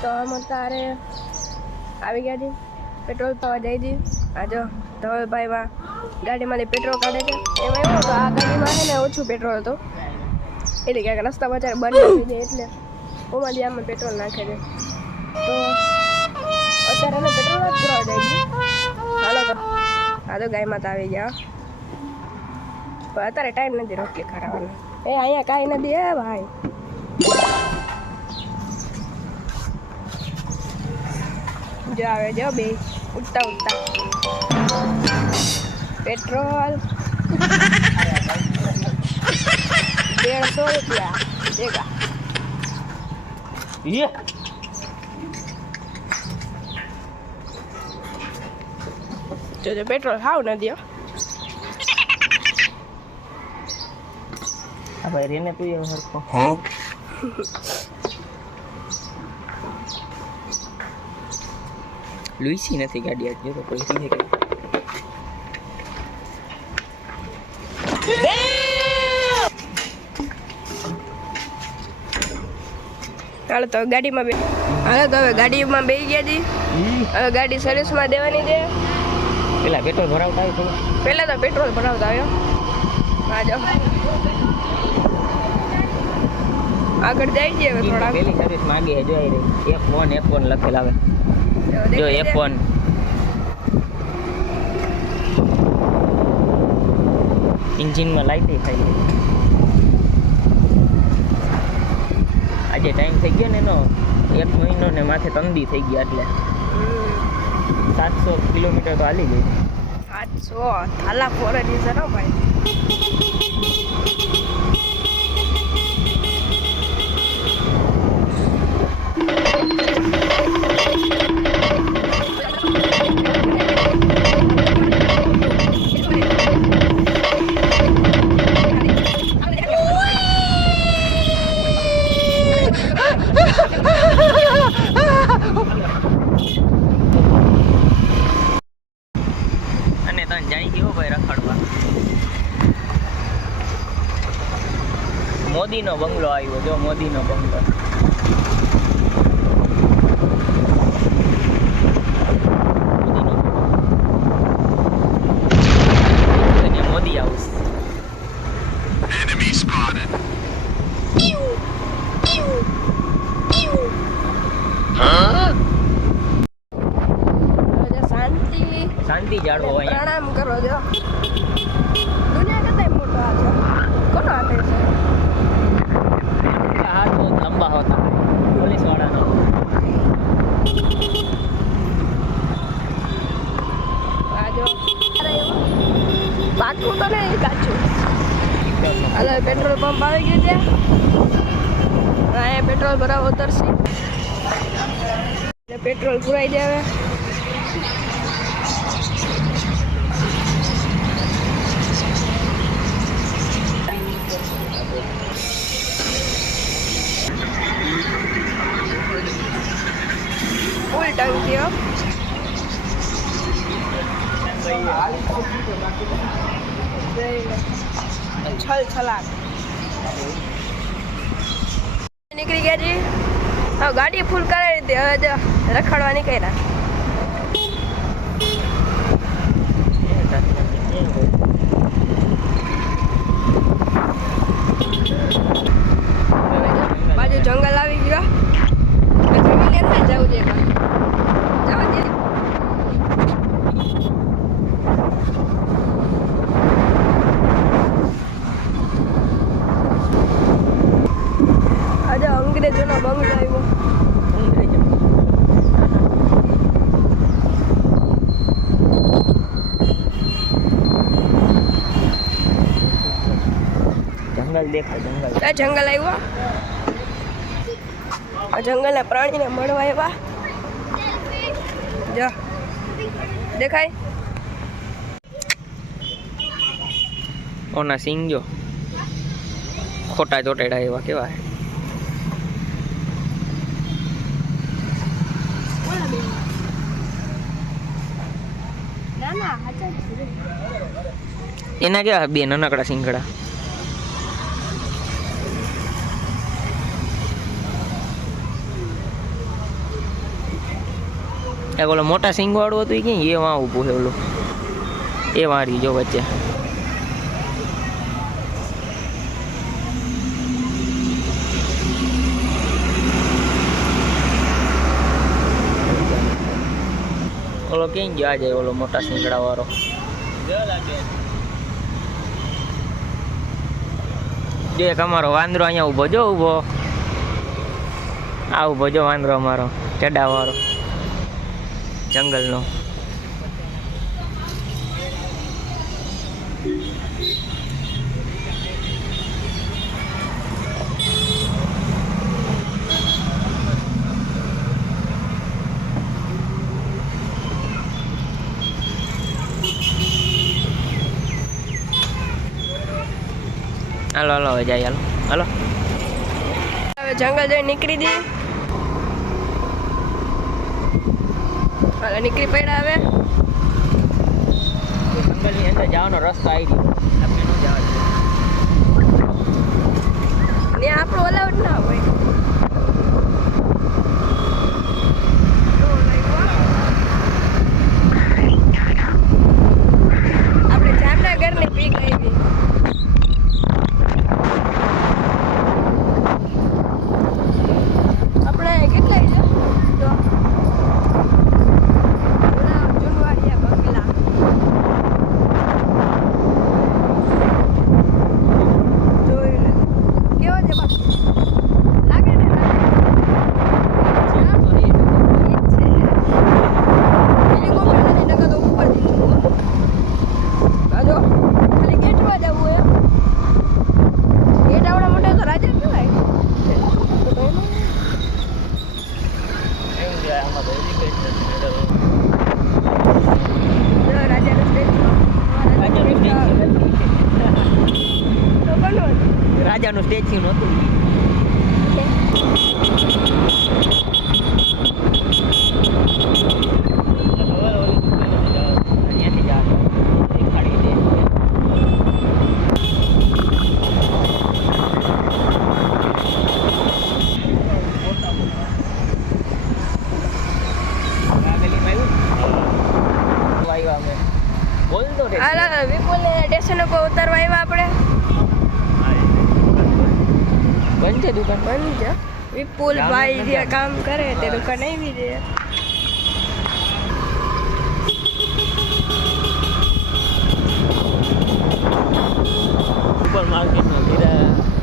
તો આમ અત્યારે આવી ગયા છે પેટ્રોલ પાવા જાય છે. આ જો ધવલભાઈ માં ગાડીમાંથી પેટ્રોલ કાઢે છે. એમાં એવું હતું આ ગાડીમાં છે ને ઓછું પેટ્રોલ હતું એટલે ક્યાંક રસ્તામાં અત્યારે બંધ થઈ જાય એટલે ઓમાંથી આમાં પેટ્રોલ નાખે છે. તો અત્યારે અમે પેટ્રોલ જ ભરાવા જાય છે. હાલો તો આ તો ગાય માતા આવી ગયા પણ અત્યારે ટાઈમ નથી રોટલી ખાવાનો. એ અહીંયા કાંઈ નથી એ ભાઈ. જો આવે જો બે ઉઠતા ઉઠતા પેટ્રોલ 150 રૂપિયા દેગા જો પેટ્રોલ હાવ નથી હો. આ ભાઈ રેને તું એવું હરખો લુઈસી નથી ગાડી આજ તો કોઈ છે કે હાલો તો ગાડીમાં હાલો તો હવે ગાડીમાં બેસી ગયા છી. હવે ગાડી સર્વિસમાં દેવાની છે. પેલા પેટ્રોલ ભરાવતા આવ્યો પહેલાં તો પેટ્રોલ ભરાવતા આવ્યો. હા જો આગળ જાય છે હવે થોડા. પેલી સર્વિસ માંગી જોઈ રહી F1 લખેલ આવે જો F1 એન્જિનમાં લાઈટ થાય. આજે ટાઈમ થઈ ગયો ને એનો 1 મહિનો ને માથે તંદી થઈ ગયા એટલે 700 કિલોમીટર તો હાલી ગઈ. 700 થાલા ફોરે ડીઝલ હો ભાઈ. અને તને જાય ગયો ભાઈ રખડવા. મોદીનો બંગલો આવ્યો જો મોદીનો બંગલો. મોદી હાઉસ. શાંતિ જાળવો અહીંયા. પ્રણામ કરો જો. દુનિયા કરતા મોટો હાથ છે. કોનો હાથ છે? હાથ બહુ લાંબા હોતા પોલીસ વાળાનો. આ જો પાકું તો નહીં કાચું. હાલો પેટ્રોલ પંપ આવી ગયું છે. અહીંયા પેટ્રોલ ભરાવા ઉતરશે એટલે પેટ્રોલ પુરાઈ જાય. ફૂલ ટંકી હો. છલ છલાક નીકળી ગયા જી. હવે ગાડી ફૂલ કરાવી દીધી. હવે જો રખડવા નીકળ્યા. બાજુ જંગલ આવી ગયો. જંગલની અંદર જવું છે. જવા દે. આજે અંગ્રેજોનો બંગલો આવ્યો. જંગલ દેખાય જંગલ. આ જંગલ આવ્યો. આ જંગલના પ્રાણીને મળવા આવ્યા. જો દેખાય ઓના સિંગ જો ખોટા ચોટેડા એવા કેવા. એના કેવા બે નાનકડા સિંગડા. એક ઓલો મોટા સિંગવાળું હતું એ ક્યાં એ વાં ઊભું છે ઓલું એ વાળી જો વચ્ચે ઓલો ક્યાં ગયો આજે ઓલો મોટા સિંગડા વાળો જો એક અમારો વાંદરો અહીંયા ઊભો જો ઊભો આ ઊભો જો વાંદરો અમારો ચડા વાળો જંગલનો હાલો હાલો હવે જાય હાલો હાલો હવે જંગલ જઈ નીકળી જઈએ હાલો નીકળી પડ્યા હવે જંગલની અંદર જવાનો રસ્તો આવી ગયો આપણે ન જવા ને આપણું અલાઉડ ના હોય આપણે જામનગરની પીક આવી આપણે કેટલા છે જો ઓલા જુનવાડિયા બંગલા જોઈ લે કેવો છે બાપ લાગે ને રાજાનું સ્ટેચ્યુ નહોતું વિપુલ સ્ટેશન ઉપર ઉતરવા આવ્યા આપણે બંધ છે દુકાન બંધ છે વિપુલ ભાઈ જે કામ કરે તે દુકાન આવી છે સુપર માર્કેટમાં